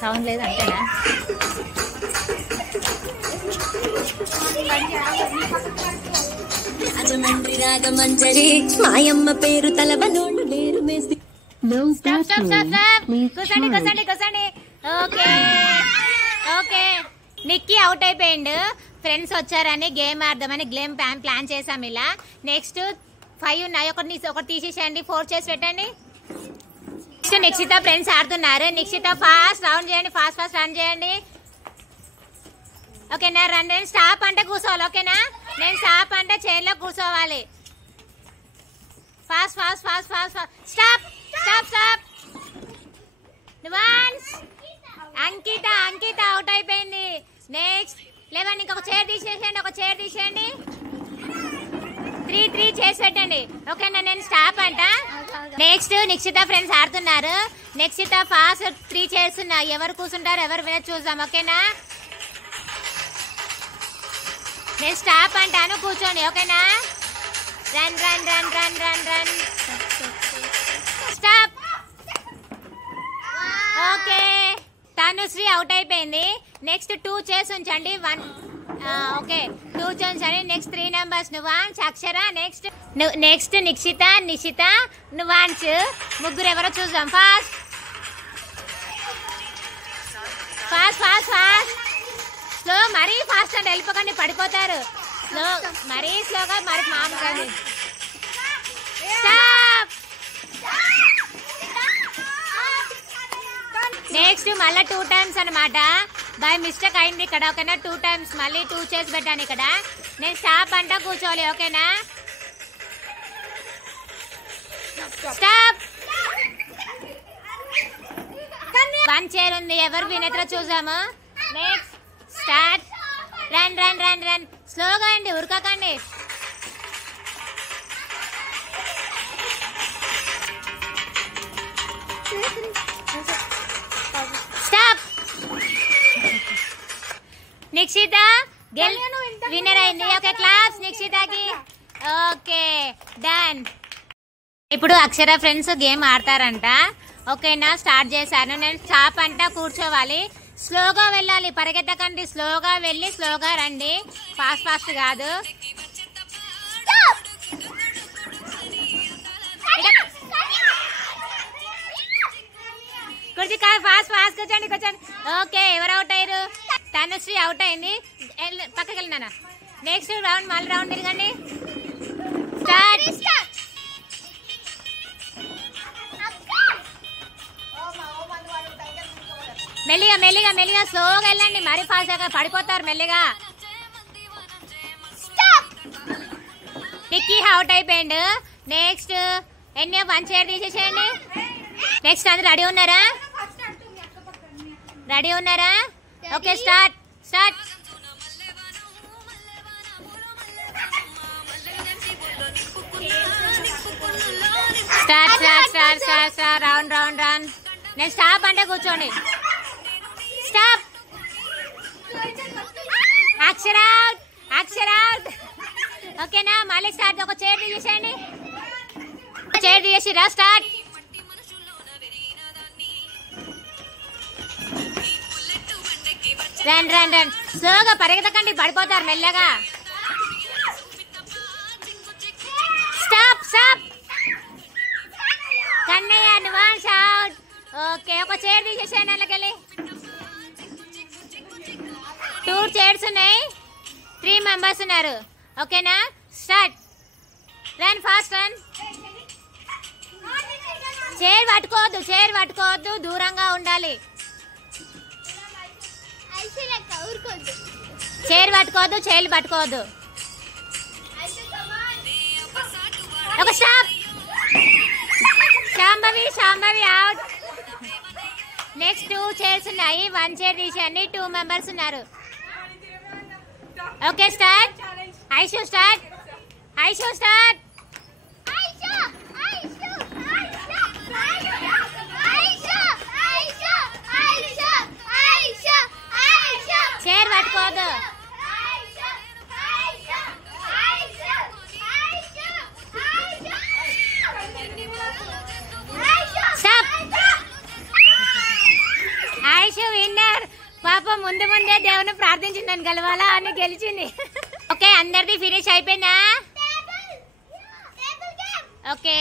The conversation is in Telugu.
సౌండ్ లేదు అంతేనా? రాగమంజరి మాయమ్మ పేరు తలవనోళ్ళు లేరు మేసి. కూసండి కూసండి కూసండి. ఓకే ఓకే, నిక్కీ అవుట్ అయిపోయిండు. ఫ్రెండ్స్ వచ్చారని గేమ్ ఆడదామని గేమ్ ప్లాన్ చేసాం. ఇలా నెక్స్ట్ 5 ఉన్నాయి, ఒకటి తీసేసేయండి. 4 చేసి పెట్టండి. నెక్స్ట్ నిక్షిత ఫ్రెండ్స్ ఆడుతున్నారు. నిక్షిత ఫాస్ట్ రౌండ్ చేయండి, ఫాస్ట్ రన్ చేయండి. ఓకేనా? రండి. స్టాప్ అంటే కూర్చోవాలి. ఓకేనా? నేను స్టాప్ అంటే చైర్లో కూర్చోవాలి. Fast fast fast fast stop stop stop. Ankita Ankita out అయిపోయింది. నెక్స్ట్ 11. ఇంకొక చైర్ తీసేసేయండి, ఒక చైర్ తీసేయండి. 3 చేసి పెట్టండి. ఓకేనా? నేను స్టాప్ అంట. నెక్స్ట్ నిక్షిత ఫ్రెండ్స్ ఆడుతున్నారు. నిక్షిత ఫాస్ట్ 3 చైర్స్ ఉన్నాయి. ఎవరు కూర్చుంటారు ఎవరు వినర్ చూద్దాం. ఓకేనా? నేను స్టాప్ అంటాను, కూర్చోండి. ఓకేనా? Run run run run run run stop. Okay, Tanushree out అయిపోయింది. నెక్స్ట్ 2 చేసి ఉంచండి. 1 ఓకే 2 ఉంచండి. నెక్స్ట్ 3 నెంబర్స్ నువ్వాన్స్, అక్షర, నెక్స్ట్ నిక్షిత, నిషిత, నువ్వాన్స్. ముగ్గురు ఎవరో చూద్దాం. Fast fast fast fast. Slow, మరీ ఫాస్ట్ అంటే వెళ్ళిపోకండి, పడిపోతారు. స్లో, మరీ స్లోగా, మరి మామూలుగా. స్టాప్. నెక్స్ట్ మళ్ళీ 2 టైమ్స్ అనమాట. బై మిస్టేక్ అయింది ఇక్కడ. ఓకేనా? 2 టైమ్స్ మళ్ళీ 2 చేసి పెట్టాను ఇక్కడ. నేను స్టాప్ అంటా, కూర్చోవాలి. ఓకేనా? స్టాప్. 1 చైర్ ఉంది. ఎవరు వినేత్ర చూసాము. Next start. Run run run run. స్లోగా అండి, ఉరకకండి. స్టాప్. నిక్షిత విన్నర్ అయింది. ఓకే, క్లాస్ నిక్షితకి. Okay, done. ఇప్పుడు అక్షర ఫ్రెండ్స్ గేమ్ ఆడతారంట. ఓకేనా? స్టార్ట్ చేశాను. నేను స్టాప్ అంట, కూర్చోవాలి. స్లోగా వెళ్ళాలి, పరిగెత్తకండి. స్లోగా వెళ్ళి స్లోగా రండి, ఫాస్ట్ కాదు. కుర్చీ కాదు, ఫాస్ట్ కూర్చోండి కూర్చోండి. ఓకే, ఎవరు అవుట్ అయ్యారు? తనుశ్రీ అవుట్ అయింది. పక్కకి వెళ్ళినా. నెక్స్ట్ రౌండ్, మళ్ళీ రౌండ్ తిరగండి. స్టార్ట్. మెల్లిగా మెల్లిగా మెల్లిగా స్లోగా వెళ్ళండి, మరీ ఫాస్ట్ గా పడిపోతారు. మెల్లిగా. నిక్కీ అవుట్ అయిపోయిండు. నెక్స్ట్ 1 చైర్ తీసేసేయండి. నెక్స్ట్ అందరు రెడీ ఉన్నారా? రెడీ ఉన్నారా? Okay, start start. Start start start start start. Round round round. నేను స్టాప్ అంటే కూర్చోండి. Stop. Akshara out, Akshara out. ఓకేనా? మళ్ళీ స్టార్ట్. ఒక చైర్ తీసేసేయండి. చైర్ తీసేసిరా? స్టార్ట్. Run run run. స్లోగా పరిగెత్తకండి, పడిపోతారు. మెల్లగా. Stop stop. కన్నయ్య నువ్వాన్స్ అవుట్. ఓకే, ఒక చైర్ తీసేసాను. అలాగెళ్ళి 2 చైర్స్ ఉన్నాయి. 3 మెంబర్స్ ఉన్నారు. ఓకేనా? Start. Run fast run. Chair పట్టుకోవద్దు, దూరంగా ఉండాలి. చైర్ పట్టుకోవద్దు. ఒక stop. Shambhavi out. Next 2 chairs ఉన్నాయి. 1 చైర్ తీసేయండి. 2 మెంబర్స్ ఉన్నారు. Okay, start. Aishu start. Chair పట్టుకోవద్దు. స్టాప్. ఐషు విన్నర్. పాప ముందే దేవుని ప్రార్థించిందని గెలవాలా అని గెలిచింది. ఓకే అందరిది ఫినిష్ అయిపోయిందా? ఓకే